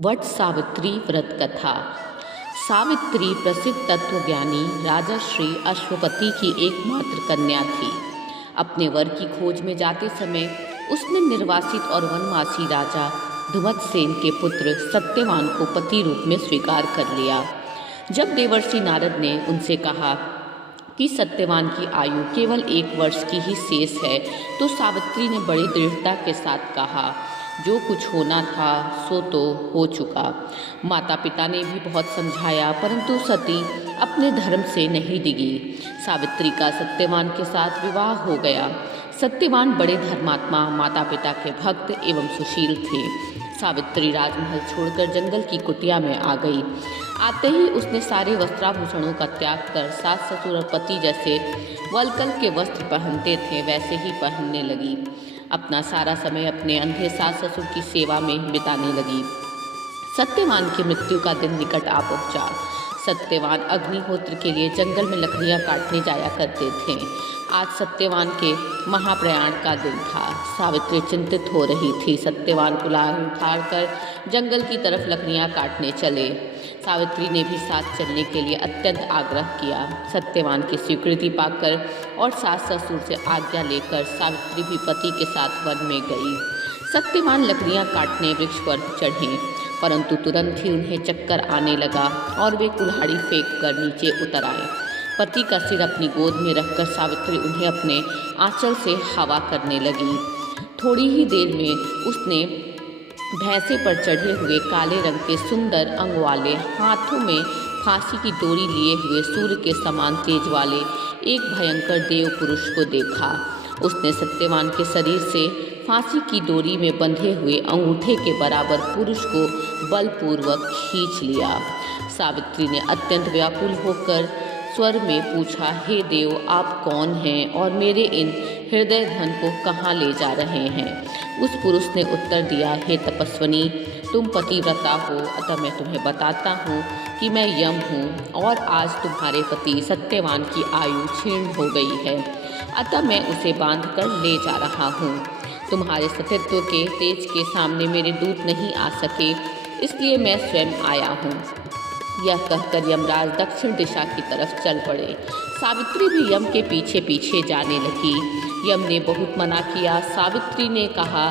वट सावित्री व्रत कथा। सावित्री प्रसिद्ध तत्वज्ञानी राजा श्री अश्वपति की एकमात्र कन्या थी। अपने वर की खोज में जाते समय उसने निर्वासित और वनवासी राजा धुमतसेन के पुत्र सत्यवान को पति रूप में स्वीकार कर लिया। जब देवर्षि नारद ने उनसे कहा कि सत्यवान की आयु केवल 1 वर्ष की ही शेष है, तो सावित्री ने बड़ी दृढ़ता के साथ कहा, जो कुछ होना था सो तो हो चुका। माता पिता ने भी बहुत समझाया, परंतु सती अपने धर्म से नहीं डिगी। सावित्री का सत्यवान के साथ विवाह हो गया। सत्यवान बड़े धर्मात्मा, माता पिता के भक्त एवं सुशील थे। सावित्री राजमहल छोड़कर जंगल की कुटिया में आ गई। आते ही उसने सारे वस्त्राभूषणों का त्याग कर सास ससुर और पति जैसे वलकल के वस्त्र पहनते थे वैसे ही पहनने लगी। अपना सारा समय अपने अंधे सास ससुर की सेवा में बिताने लगी। सत्यवान की मृत्यु का दिन निकट आ पहुंचा। सत्यवान अग्निहोत्र के लिए जंगल में लकड़ियां काटने जाया करते थे। आज सत्यवान के महाप्रयाण का दिन था। सावित्री चिंतित हो रही थी। सत्यवान को उठाकर जंगल की तरफ लकड़ियां काटने चले। सावित्री ने भी साथ चलने के लिए अत्यंत आग्रह किया। सत्यवान की स्वीकृति पाकर और सास ससुर से आज्ञा लेकर सावित्री भी पति के साथ वन में गई। सत्यवान लकड़ियां काटने वृक्ष पर चढ़े, परंतु तुरंत ही उन्हें चक्कर आने लगा और वे कुल्हाड़ी फेंक कर नीचे उतर आए। पति का सिर अपनी गोद में रखकर सावित्री उन्हें अपने आंचल से हवा करने लगी। थोड़ी ही देर में उसने भैंसे पर चढ़े हुए काले रंग के सुंदर अंग वाले, हाथों में फांसी की डोरी लिए हुए सूर्य के समान तेज वाले एक भयंकर देव पुरुष को देखा। उसने सत्यवान के शरीर से फांसी की डोरी में बंधे हुए अंगूठे के बराबर पुरुष को बलपूर्वक खींच लिया। सावित्री ने अत्यंत व्याकुल होकर स्वर में पूछा, हे देव, आप कौन हैं और मेरे इन हृदय धन को कहाँ ले जा रहे हैं? उस पुरुष ने उत्तर दिया, हे तपस्विनी, तुम पतिव्रता हो, अतः मैं तुम्हें बताता हूँ कि मैं यम हूँ और आज तुम्हारे पति सत्यवान की आयु क्षीण हो गई है, अतः मैं उसे बांध कर ले जा रहा हूँ। तुम्हारे सतीत्व के तेज के सामने मेरे दूत नहीं आ सके, इसलिए मैं स्वयं आया हूँ। यह कहकर यमराज दक्षिण दिशा की तरफ चल पड़े। सावित्री भी यम के पीछे पीछे जाने लगी। यम ने बहुत मना किया। सावित्री ने कहा,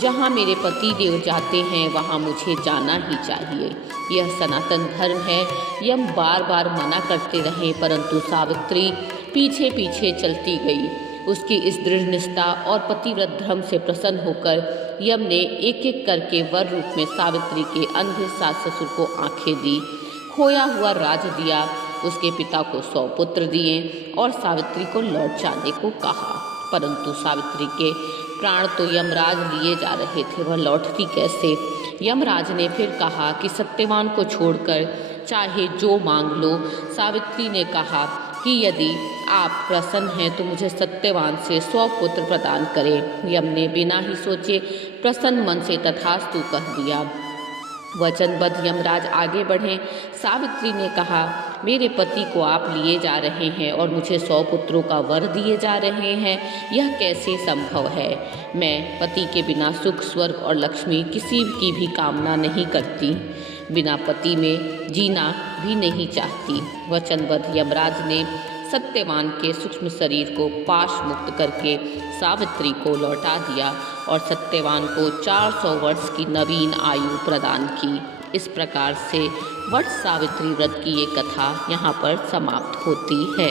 जहाँ मेरे पति देव जाते हैं वहाँ मुझे जाना ही चाहिए, यह सनातन धर्म है। यम बार बार मना करते रहे, परंतु सावित्री पीछे पीछे चलती गई। उसकी इस दृढ़ निष्ठा और पतिव्रत धर्म से प्रसन्न होकर यम ने एक एक करके वर रूप में सावित्री के अंधे सास ससुर को आंखें दी, खोया हुआ राज दिया, उसके पिता को 100 पुत्र दिए और सावित्री को लौट जाने को कहा। परंतु सावित्री के प्राण तो यमराज लिए जा रहे थे, वह लौटती कैसे? यमराज ने फिर कहा कि सत्यवान को छोड़कर चाहे जो मांग लो। सावित्री ने कहा कि यदि आप प्रसन्न हैं तो मुझे सत्यवान से 100 पुत्र प्रदान करें। यम ने बिना ही सोचे प्रसन्न मन से तथास्तु कह दिया। वचनबद्ध यमराज आगे बढ़े। सावित्री ने कहा, मेरे पति को आप लिए जा रहे हैं और मुझे 100 पुत्रों का वर दिए जा रहे हैं, यह कैसे संभव है? मैं पति के बिना सुख, स्वर्ग और लक्ष्मी किसी की भी कामना नहीं करती, बिना पति में जीना भी नहीं चाहती। वचनबद्ध यमराज ने सत्यवान के सूक्ष्म शरीर को पाश मुक्त करके सावित्री को लौटा दिया और सत्यवान को 400 वर्ष की नवीन आयु प्रदान की। इस प्रकार से वट सावित्री व्रत की ये कथा यहाँ पर समाप्त होती है।